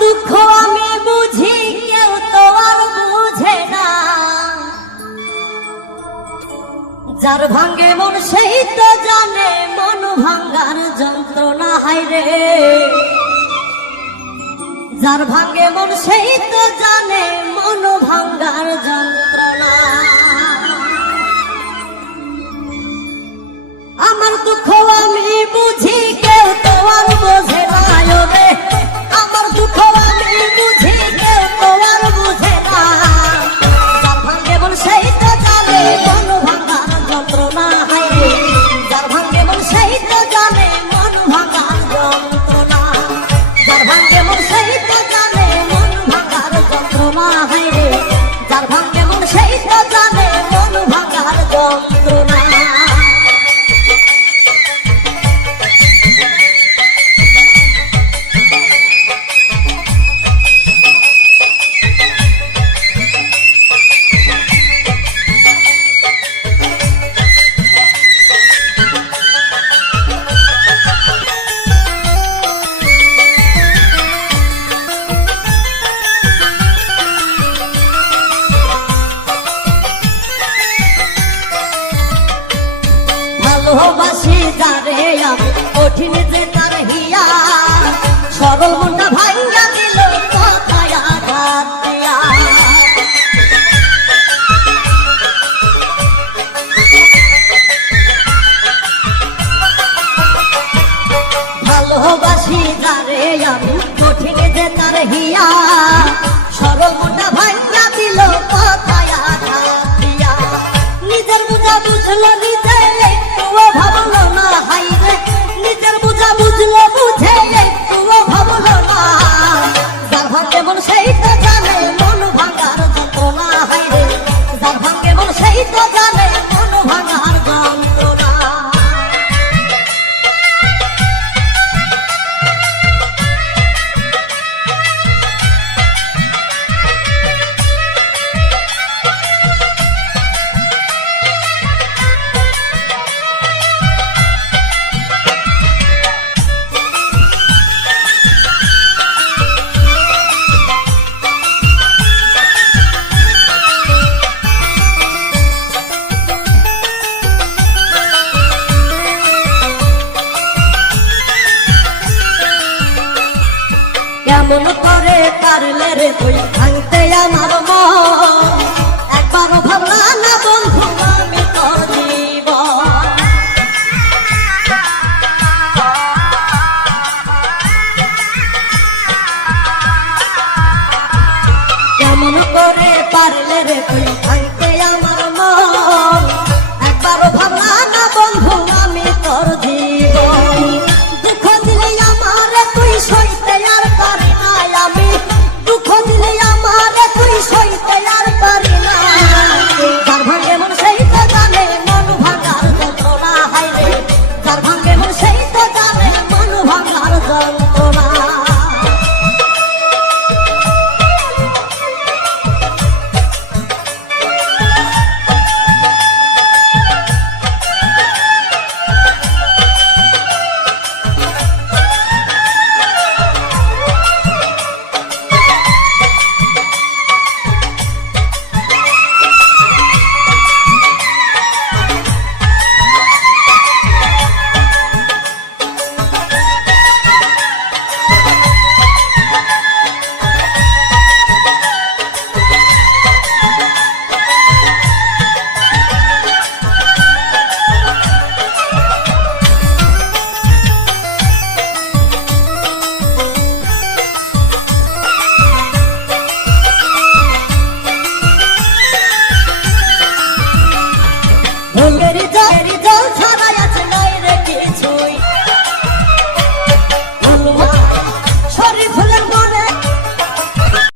দুঃখ আমি বুঝি কেউ তো আর বুঝে না। যার ভাঙ্গে মন সেই তো জানে, মন ভাঙ্গার যন্ত্রণা হাইরে যার ভাঙ্গে মন সেই তো জানে, মন ভাঙ্গার যন্ত্রণা Tapa. ভালোবাসি যারে কঠিন যে তার হিয়া সরল মনটা ভাইয়া দিল কথায় কঠিন যে তার হিয়া সরল মনটা ভাইয়া দিল কেমন করে পারলে রে তুই